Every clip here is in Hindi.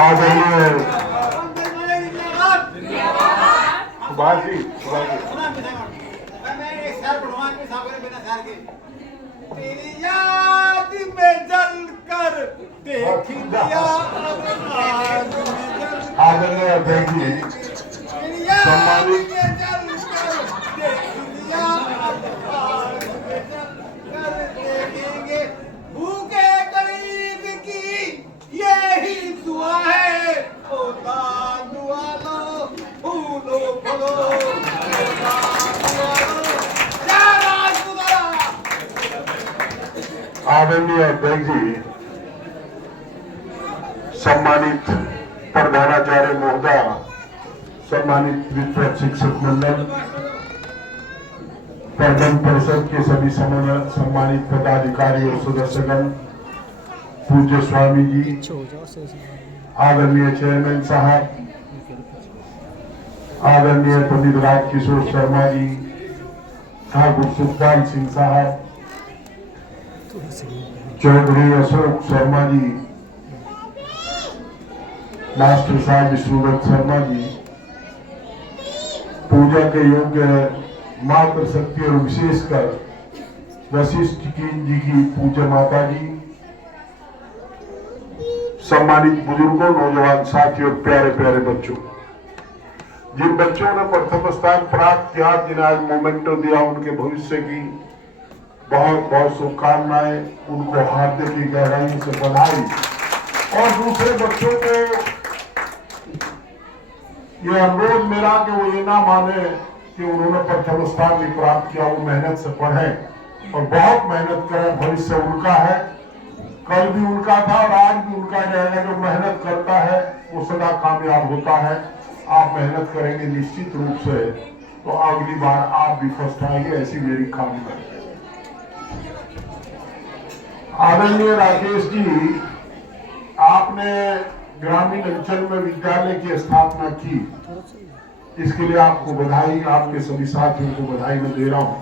आदरणीय सुभाष जी तेरी याद में जल कर देख लिया आदरणीय अध्यक्ष जी तेरी याद में जल कर देख लिया कर देखेंगे भूखे गरीब की यही दुआ है खुदा दुआ लो फूलो फलो आदरणीय अध्यक्ष जी सम्मानित प्रधानाचार्य महोदय, सम्मानित विद्वत शिक्षक मंडल, प्रबंध परिषद के सभी सम्मानित पदाधिकारी और सदस्यगण, पूज्य स्वामी जी, आदरणीय चेयरमैन साहब, आदरणीय पंडित राजकिशोर शर्मा जी, ठाकुर सुखपाल सिंह साहब, चौधरी अशोक शर्मा जी, मास्टर साहब विष्णुदत्त शर्मा जी, पूजा के योग्य मातृ शक्ति और विशेषकर वशिष्ठ जी की पूज्य माता जी, सम्मानित बुजुर्गों, नौजवान साथियों, प्यारे प्यारे बच्चों, जिन बच्चों ने प्रथम स्थान प्राप्त किया, जिन्हें आज मोमेंटो दिया, उनके भविष्य की बहुत बहुत शुभकामनाएं, उनको हार्दिक गहराई से बधाई। और दूसरे बच्चों को ये अनुरोध मेरा कि वो ये ना माने कि उन्होंने प्रथम स्थान भी प्राप्त किया, वो मेहनत से पढ़े और बहुत मेहनत करें, भविष्य उनका है, कल भी उनका था और आज भी उनका रहेगा। जो मेहनत करता है वो सदा कामयाब होता है। आप मेहनत करेंगे निश्चित रूप से, तो अगली बार आप भी फर्स्ट आएंगे, ऐसी मेरी कामना है। आदरणीय राकेश जी, आपने ग्रामीण अंचल में विद्यालय की स्थापना की, इसके लिए आपको बधाई, आपके सभी साथियों को बधाई मैं दे रहा हूं।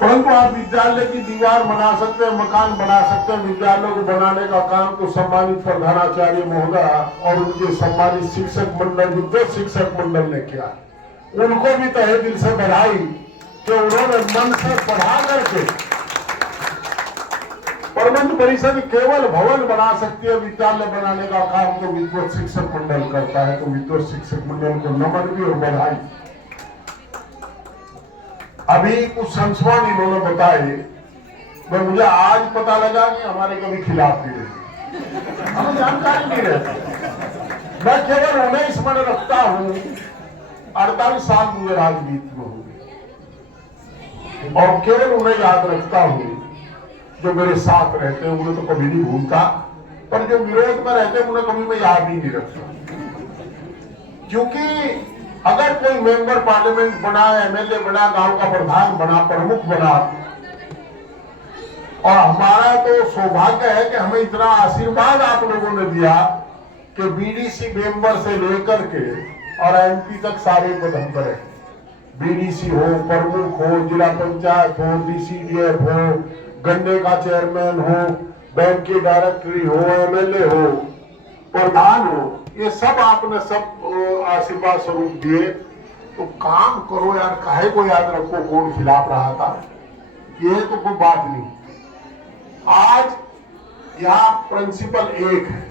परंतु आप विद्यालय की दीवार बना सकते हैं, मकान बना सकते हैं, विद्यालय को बनाने का काम तो सम्मानित प्रधानाचार्य महोदय और उनके सम्मानित शिक्षक मंडल, विद्वत शिक्षक मंडल ने किया। उनको भी तहे दिल से बधाई कि उन्होंने मन से पढ़ा करके। प्रबंध परिषद केवल भवन बना सकती है, विद्यालय बनाने का काम तो विद्वत शिक्षक मंडल करता है। तो विद्वत शिक्षक मंडल को नमन भी और बधाई। अभी कुछ संस्मरण इन्होंने बताए, मैं मुझे आज पता लगा कि हमारे कभी खिलाफ भी रहे, हमें जानकारी नहीं रहती। मैं केवल उन्हें स्मरण रखता हूं, 48 साल मुझे राजनीति में हो गए, और केवल उन्हें याद रखता हूं जो मेरे साथ रहते हैं, उन्हें तो कभी नहीं भूलता, पर जो विरोध में रहते हैं उन्हें कभी मैं याद ही नहीं रखता। क्योंकि अगर कोई मेंबर पार्लियामेंट बना, एमएलए बना, गांव का प्रधान बना, प्रमुख बना, और हमारा तो सौभाग्य है कि हमें इतना आशीर्वाद आप लोगों ने दिया कि बीडीसी मेंबर से लेकर के और एमपी तक सारे पद हम करें। बीडीसी हो, प्रमुख हो, जिला पंचायत हो, डीसीडीएफ हो, गन्ने का चेयरमैन हो, बैंक की डायरेक्टरी हो, एमएलए हो, प्रधान हो, ये सब आपने सब आशीर्वाद स्वरूप दिए। तो काम करो यार, काहे को याद रखो कौन खिलाफ रहा था, ये तो कोई बात नहीं। आज यहाँ प्रिंसिपल एक है,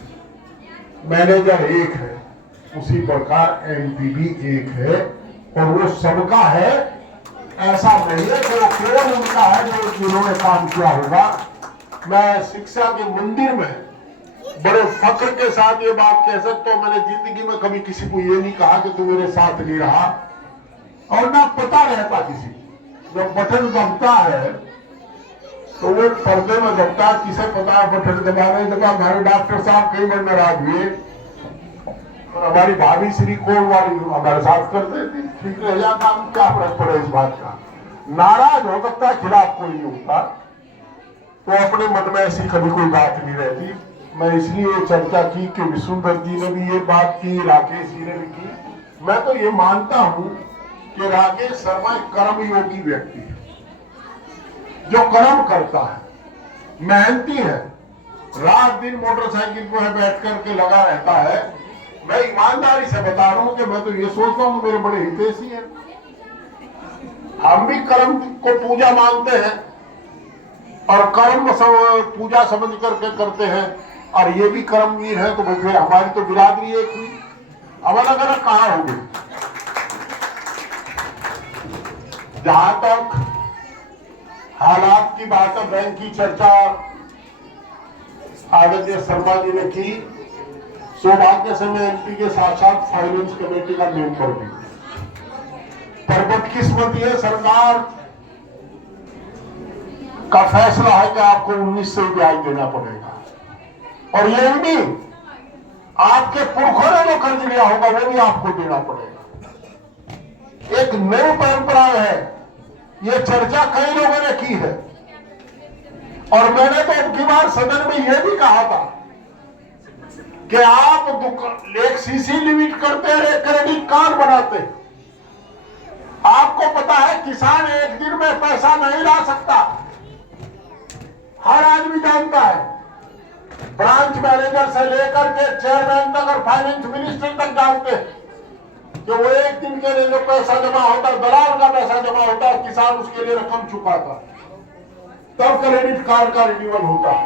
मैनेजर एक है, उसी प्रकार एमपी भी एक है, और वो सबका है। ऐसा नहीं है कि वो केवल उनका है जो जिन्होंने काम किया होगा। मैं शिक्षा के मंदिर में बड़े फख्र के साथ ये बात कह सकता हूं, मैंने जिंदगी में कभी किसी को ये नहीं कहा कि तू मेरे साथ नहीं रहा, और ना पता रहता किसी। जब बटन दबता है तो वो पर्दे में दबता है, किसे पता है बटन दबाने दबा। हमारे डॉक्टर साहब कई बार नाराज हुए, और हमारी भाभी श्री कोल वाली हमारे साथ करते थे, ठीक रह जाता, क्या फर्क पड़े इस बात का। नाराज हो सकता है, खिलाफ कोई नहीं होता, तो अपने मन में ऐसी कभी कोई बात नहीं रहती। मैं इसलिए चर्चा की कि विष्णुदत्त जी ने भी ये बात की, राकेश जी ने भी की। मैं तो ये मानता हूं कि राकेश शर्मा एक कर्मयोगी व्यक्ति है, जो कर्म करता है, मेहनती है, रात दिन मोटरसाइकिल पर बैठ करके लगा रहता है। मैं ईमानदारी से बता रहा हूं कि मैं तो ये सोचता हूं मेरे बड़े हितैषी हैं। हम भी कर्म को पूजा मानते हैं और कर्म पूजा समझ करके करते हैं, और ये भी कर्मवीर है, तो फिर हमारी तो बिरादरी एक हुई, अलग अलग कहां होंगे। जहां तक हालात की बात है, बैंक की चर्चा आदरणीय शर्मा जी ने की, सौभाग्य से मैं एमपी के साथ साथ फाइनेंस कमेटी का मेंबर भी, पर बदकिस्मती है सरकार का फैसला है कि आपको 19 से ब्याज देना पड़ेगा, और ये भी आपके पुरखों ने जो कर्ज लिया होगा वो भी आपको देना पड़ेगा। एक नई परंपरा है, ये चर्चा कई लोगों ने की है, और मैंने तो अब की बार सदन में यह भी कहा था कि आप एक सीसी लिमिट करते हैं, एक क्रेडिट कार्ड बनाते हैं। आपको पता है किसान एक दिन में पैसा नहीं ला सकता, हर आदमी जानता है, ब्रांच मैनेजर से लेकर के चेयरमैन तक और फाइनेंस मिनिस्टर तक जानते हैं कि वो एक दिन के लिए जो पैसा जमा होता है, दलाल का पैसा जमा होता है, किसान उसके लिए रकम चुकाता, तब क्रेडिट कार्ड का रिन्यूअल होता है।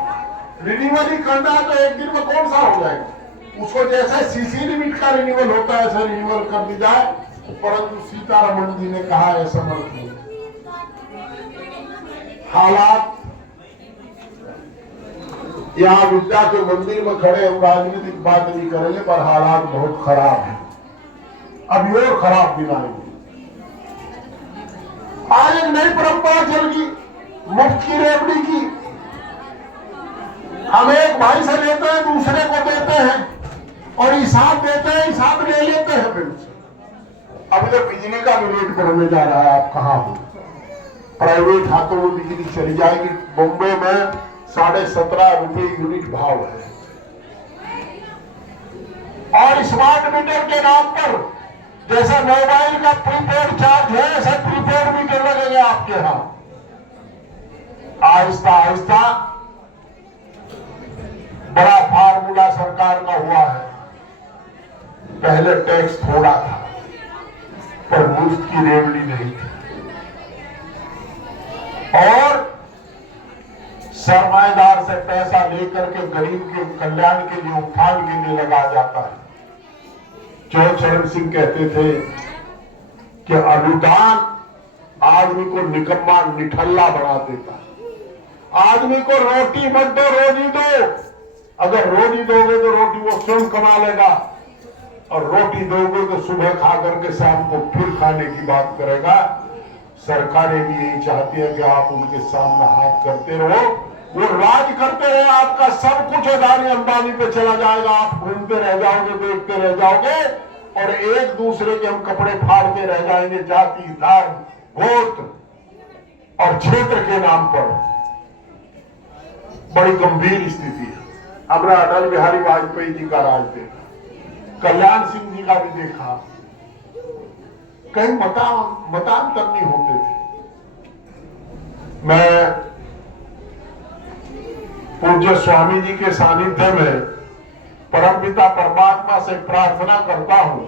रिन्यूअल ही करना है तो एक दिन में कौन सा हो जाएगा, उसको जैसे सीसी लिमिट का रिन्यूअल होता है ऐसा रिन्यूअल कर दी जाए। परंतु सीतारमण जी ने कहा ऐसा मत नहीं, हालात यहाँ विद्या के मंदिर में खड़े हम राजनीतिक बात नहीं करेंगे, पर हालात बहुत खराब है, अभी और खराब दिन आएंगे। आज एक नई परंपरा चल गई, मुफ्त की रेवड़ी की। हम एक भाई से लेते हैं, दूसरे को देते हैं, और हिसाब देते हैं, हिसाब ले लेते हैं बिल से। अभी तो बिजली का भी रेट बढ़ने जा रहा है, आप कहाँ हो, प्राइवेट हाथों में बिजली चली जाएगी। बॉम्बे में 17.5 रुपए यूनिट भाव है, और स्मार्ट मीटर के नाम पर जैसे मोबाइल का प्रीपेड चार्ज है, ऐसे प्रीपेड मीटर लगेंगे आपके यहां। आहिस्ता आहिस्ता बड़ा फार्मूला सरकार का हुआ है। पहले टैक्स थोड़ा था, पर मुफ्त की रेवड़ी नहीं थी, और सरमाएदार से पैसा लेकर के गरीब के कल्याण के लिए, उत्थान के लिए लगाया जाता है। जो चरण सिंह कहते थे कि अनुदान आदमी को निकम्मा निठल्ला बना देता है। आदमी को रोटी मत दो, रोजी दो। अगर रोटी दोगे तो रोटी वो स्वयं कमा लेगा, और रोटी दोगे तो सुबह खा करके शाम को फिर खाने की बात करेगा। सरकारें भी यही चाहती है कि आप उनके सामने हाथ करते रहो, वो राज करते रहे, आपका सब कुछ अदानी अंबानी पे चला जाएगा, आप घूमते रह जाओगे, देखते रह जाओगे, और एक दूसरे के हम कपड़े फाड़ते रह जाएंगे, जाति, धर्म, वोट और क्षेत्र के नाम पर। बड़ी गंभीर स्थिति है। हमने अटल बिहारी वाजपेयी जी का राज देखा, कल्याण सिंह जी का भी देखा, कहीं मतांतर नहीं होते थे। मैं पूज्य स्वामी जी के सानिध्य में परमपिता परमात्मा से प्रार्थना करता हूं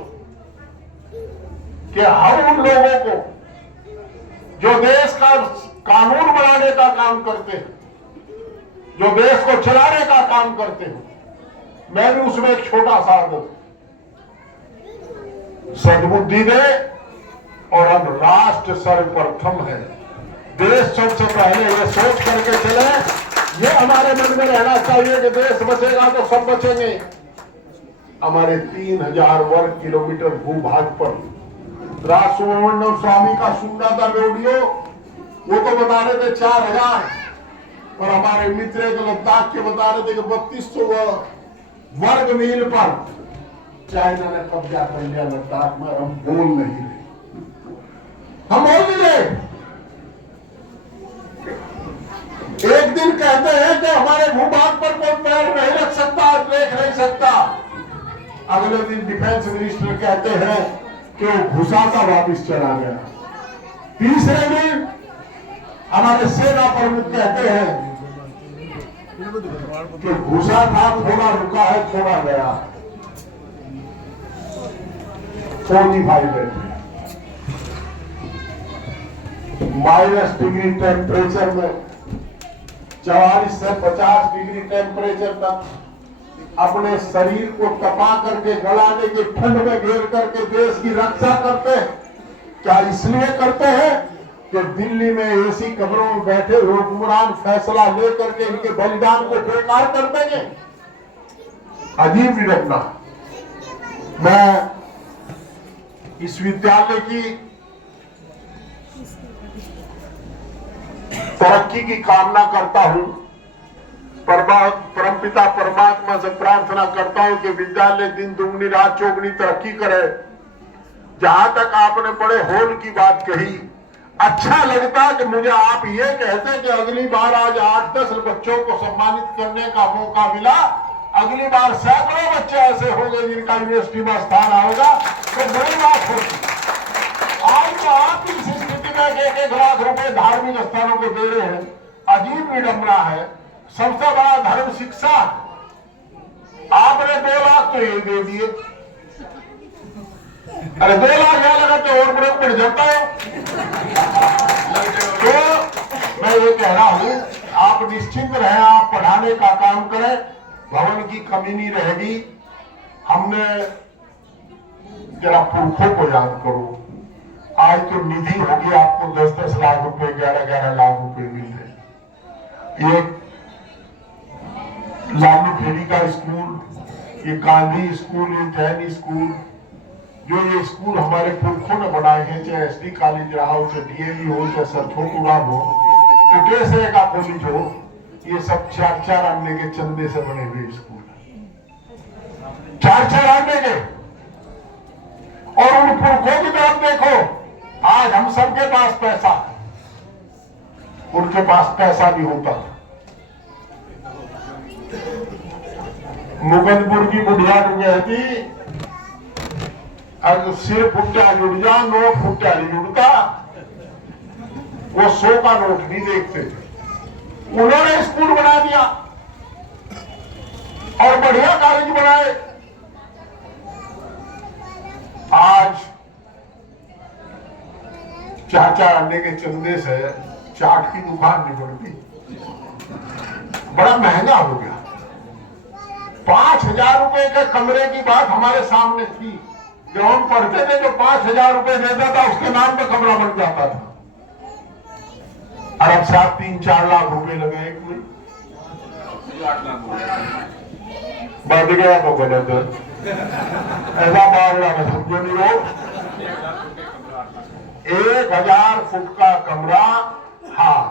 कि हम उन लोगों को जो देश का कानून बनाने का काम करते हैं, जो देश को चलाने का काम करते हैं, मैं भी उसमें एक छोटा सा सद्बुद्धि दे, और हम राष्ट्र सर्वप्रथम है, देश सबसे पहले ये सोच करके चले। ये हमारे मन में रहना चाहिए कि देश बचेगा तो सब बचेंगे। हमारे 3000 वर्ग किलोमीटर भूभाग पर राष्ट्रमंडल स्वामी का सुनना था वीडियो, वो तो बता रहे थे 4000, और हमारे मित्र तो लद्दाख के बता रहे थे कि 3200 वर्ग मील पर चाइना ने कब्जा कर लिया लद्दाख में। हम बोल नहीं रहे, हम बोल नहीं रहे। एक दिन कहते हैं कि हमारे भूभाग पर कोई पैर नहीं रख सकता, देख नहीं सकता, अगले दिन डिफेंस मिनिस्टर कहते हैं कि वो घुसाता वापिस चला गया। तीसरे दिन हमारे सेना प्रमुख कहते हैं कि घुसा था थोड़ा रुका है थोड़ा गया 45 माइनस डिग्री टेम्परेचर में 44 से 50 डिग्री टेम्परेचर तक अपने शरीर को तपा करके गलाने के ठंड में घेर करके देश की रक्षा करते हैं। क्या इसलिए करते हैं कि दिल्ली में एसी कमरों में बैठे हुक्मरान फैसला लेकर के इनके बलिदान को बेकार कर देंगे? अजीब विडंबना। मैं इस विद्यालय की तरक्की की कामना करता हूं, परमपिता परमात्मा से प्रार्थना करता हूं कि विद्यालय दिन दुगनी रात चौगनी तरक्की करे। जहां तक आपने बड़े होल की बात कही, अच्छा लगता कि मुझे आप ये कहते कि अगली बार आज 8-10 बच्चों को सम्मानित करने का मौका मिला, अगली बार सैकड़ों बच्चे ऐसे होंगे जिनका यूनिवर्सिटी में स्थान आएगा, तो बड़ी बात होगी। आज तो आप इस स्थिति में 1-1 लाख रुपए धार्मिक स्थानों को दे रहे हैं, अजीब विडंबना है। सबसे बड़ा धर्म शिक्षा, आपने 2 लाख तो ये दे दिए। अरे 2 लाख क्या लगाते और बड़े बढ़ जाता है। तो मैं ये कह रहा हूं, आप निश्चिंत रहें, आप पढ़ाने का काम करें, भवन की कमी नहीं रहेगी। हमने जरा पुरखों को याद करो, आज तो निधि होगी आपको 10-10 लाख रुपए 11-11 लाख रुपए मिल रहे। ये लालू खेड़ी का स्कूल, ये गांधी स्कूल, ये जैन स्कूल, जो ये स्कूल हमारे पुरखों ने बनाए हैं, चाहे SD कॉलेज रहा हो, चाहे DAV हो, चाहे सरथोपुरा हो, टुटेसरे का कॉलेज हो, ये सब 4-4 आने के चंदे से बने हुए स्कूल है। 4-4 आने के। और उन पुरखों की तरफ देखो, आज हम सबके पास पैसा, उनके पास पैसा भी होता था। मुगलपुर की बुढ़िया कहती, अगर सिर फुट्टा जुड़ जा, 9 फुट्टा नहीं जुड़ता। वो 100 का नोट नहीं देखते थे। उन्होंने स्कूल बना दिया और बढ़िया कॉलेज बनाए। आज 4-4 अंडे के चंदे से चाट की दुकान नहीं बढ़ती, बड़ा महंगा हो गया। 5,000 रुपए के कमरे की बात हमारे सामने थी। जब हम पढ़ते थे जो 5,000 रुपए देता था उसके नाम पे कमरा बन जाता था। और अब 3-4 लाख रुपए लगे एक में, बढ़ गया तो गलत है, ऐसा बाढ़ रहा है, समझो नहीं हो। 1000 फुट का कमरा, हाँ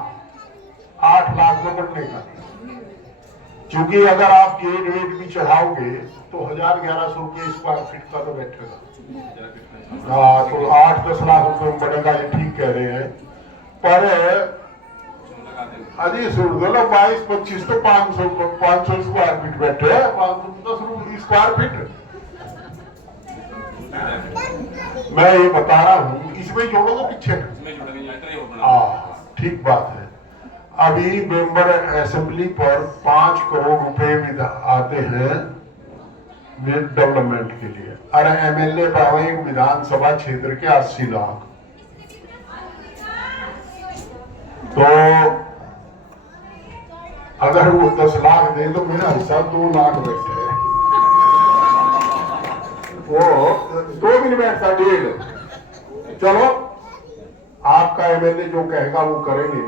8 लाख में बनने का। क्योंकि अगर आप ये रेट भी चढ़ाओगे तो 1,000-1,100 रुपये स्क्वायर फीट का तो बैठेगा। हाँ, तो 8-10 लाख रुपए में बढ़ेगा, ये ठीक कह रहे हैं। पर अजी सुन दो ना, 22-25 तो 500 स्क्वायर फीट बैठे, 510 स्क्वायर फीट। मैं ये बता रहा हूँ, इसमें जोड़ोगे पीछे, ठीक बात है। अभी मेंबर असेंबली पर 5 करोड़ रुपए भी आते हैं डेवलपमेंट के लिए, और MLA पर एक विधानसभा क्षेत्र के 80 लाख। तो अगर वो 10 लाख दे तो मेरा हिस्सा 2 लाख बैठे, वो 2 भी नहीं बैठता, 1.5। चलो आपका MLA जो कहेगा वो करेंगे,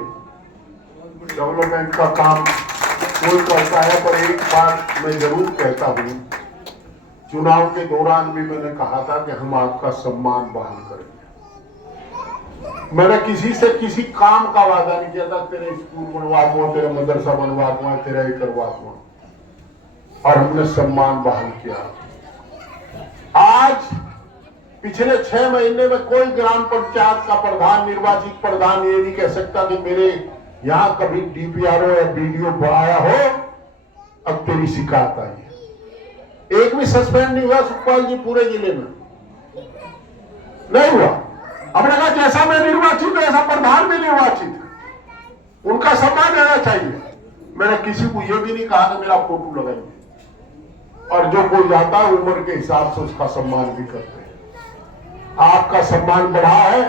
डेवलपमेंट का काम कोई करता है। पर एक बात मैं जरूर कहता हूं, चुनाव के दौरान भी मैंने कहा था कि हम आपका सम्मान बहाल करेंगे। मैंने किसी से किसी काम का वादा नहीं किया था, तेरे स्कूल बनवा दूंगा, तेरा मदरसा बनवा दूंगा, तेरा ये करवा दूंगा, और हमने सम्मान बहाल किया। आज पिछले 6 महीने में कोई ग्राम पंचायत का प्रधान, निर्वाचित प्रधान ये नहीं कह सकता कि मेरे यहां कभी DPRO या BDO आया हो, अब तेरी शिकायत आई है। एक भी सस्पेंड नहीं हुआ सुखपाल जी पूरे जिले में, नहीं हुआ। हमने कहा जैसा मैं निर्वाचित हूं ऐसा प्रधान भी निर्वाचित है, उनका सम्मान रहना चाहिए। मैंने किसी को यह भी नहीं कहा कि मेरा फोटो लगाइए, और जो कोई जाता है उम्र के हिसाब से उसका सम्मान भी करते हैं। आपका सम्मान बढ़ा है,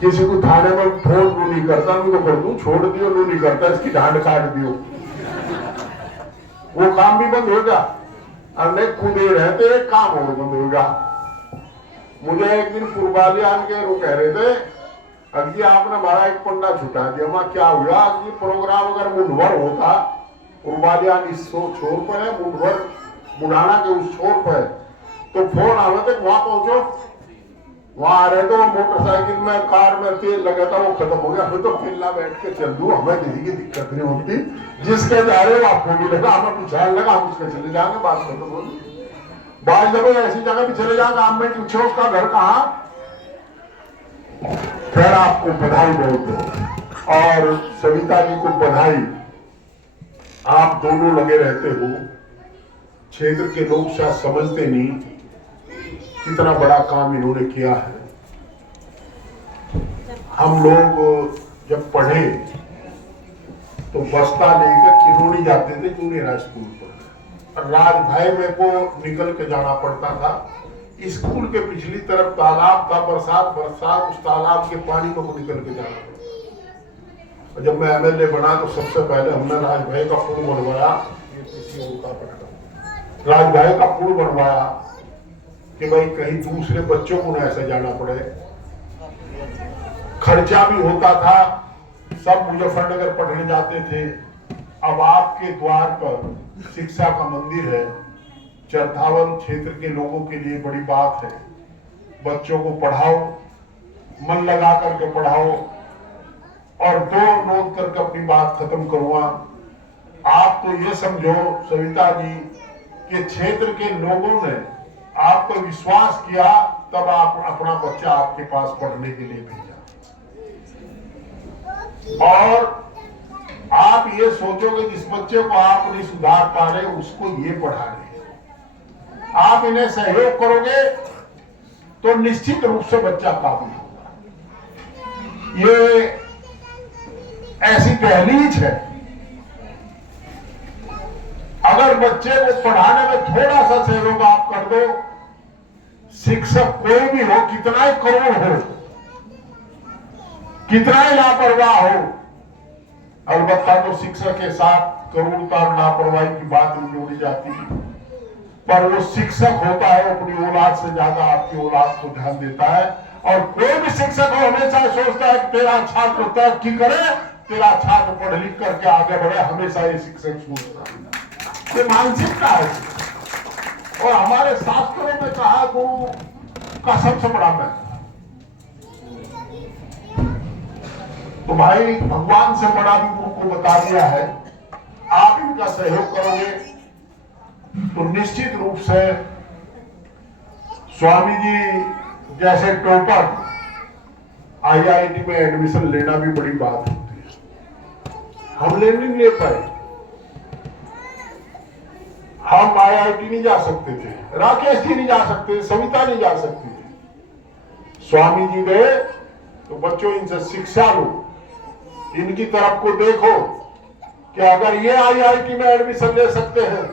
किसी को थाने में फोन नहीं करता, मैं तो कर दूं, छोड़ दियो, नहीं करता, इसकी डांड काट दियो, वो काम भी बंद होगा। अनेक खुदे रहते एक काम और बंद होगा। मुझे एक दिन पूर्वालियान के वो कह रहे थे, अभी आपने हमारा एक पंडा छुटा दिया। वहां क्या हुआ, ये प्रोग्राम अगर मुंडवर होता, पूर्वालियान इस छोर पर है, मुंडवर मुढ़ाना के उस छोर पर है, तो फोन आवे थे वहां पहुंचो। वहां आ रहे तो मोटरसाइकिल में कार में तेल लगा था, वो खत्म हो गया। हमें तो किला बैठ के चल दू, हमें किसी की दिक्कत नहीं होती, जिसके जा रहे हो आपको भी लगा, हमें पूछाने लगा, हम उसके चले जाएंगे, बात खत्म होगी। बाज जब ऐसी जगह भी चले जाएंगे, आप में पूछे उसका घर कहाँ, फिर आपको बधाई बोलते हो। और सविता जी को बधाई, आप दोनों लगे रहते हो। क्षेत्र के लोग शायद समझते नहीं कितना बड़ा काम इन्होंने किया है। हम लोग जब पढ़े तो बस्ता लेकर किरोड़ी जाते थे जूनियर स्कूल पर, राजभाई में को निकल के जाना पड़ता था। स्कूल के पिछली तरफ तालाब था, बरसात उस तालाब के पानी में को निकल के जाना पड़ता। और जब मैं एमएलए बना तो सबसे पहले हमने राजभाई का पुल बनवाया, राजभाई का पुल बनवाया कि भाई कहीं दूसरे बच्चों को न ऐसे जाना पड़े। खर्चा भी होता था, सब मुजफ्फरनगर पढ़ने जाते थे। अब आपके द्वार पर शिक्षा का मंदिर है, चरथावल क्षेत्र के लोगों के लिए बड़ी बात है। बच्चों को पढ़ाओ, मन लगा करके पढ़ाओ, और दो नोट करके अपनी बात खत्म करूंगा। आप तो ये समझो सविता जी कि क्षेत्र के लोगों ने आपको विश्वास किया, तब आप अपना बच्चा आपके पास पढ़ने के लिए भेजा। और आप ये सोचोगे जिस बच्चे को आप नहीं सुधार पा रहे उसको ये पढ़ा रहे, आप इन्हें सहयोग करोगे तो निश्चित रूप से बच्चा काबिल होगा। ये ऐसी दहलीज है। अगर बच्चे को पढ़ाने में थोड़ा सा सहयोग आप कर दो, शिक्षक कोई भी हो, कितना ही करोड़ हो, कितना ही लापरवाह हो, अलबत्ता तो शिक्षक के साथ करूणता और लापरवाही की बात नहीं जोड़ी जाती, पर वो शिक्षक होता है अपनी औलाद से ज्यादा आपकी औलाद को ध्यान देता है। और कोई भी शिक्षक हो हमेशा सोचता है कि तेरा छात्र तरक्की करे, तेरा छात्र पढ़ लिख करके आगे बढ़े, हमेशा ये शिक्षक सोचता है। ये मानसिकता है। और हमारे शास्त्रों में कहा गुरु का सबसे बड़ा महत्व, तो भाई भगवान से बड़ा भी गुरु को बता दिया है। आप इनका सहयोग करोगे तो निश्चित रूप से स्वामी जी जैसे टॉपर आईआईटी में एडमिशन लेना भी बड़ी बात होती है। हम नहीं ले पाए, हम आईआईटी नहीं जा सकते थे, राकेश जी नहीं जा सकते, सविता नहीं जा सकती थी। स्वामी जी गए तो बच्चों इनसे शिक्षा लो, इनकी तरफ को देखो कि अगर ये आईआईटी में एडमिशन ले सकते हैं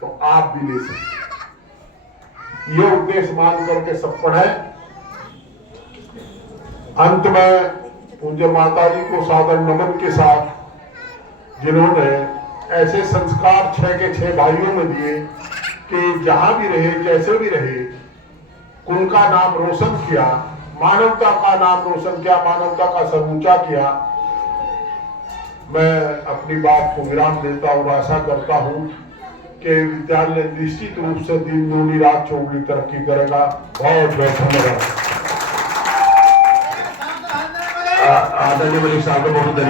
तो आप भी ले सकते हैं। ये उद्देश्य मान करके सब पढ़े। अंत में पूज्य माता जी को सादर नमन के साथ, जिन्होंने ऐसे संस्कार 6 के 6 भाइयों में दिए कि जहां भी रहे, जैसे भी रहे, उनका नाम रोशन किया, मानवता का नाम रोशन किया, मानवता का समूचा किया। मैं अपनी बात को विराम देता और आशा करता हूं कि विद्यालय निश्चित रूप से दिन दूनी रात चौगुनी तरक्की करेगा। बहुत बहुत धन्यवाद। आदरणीय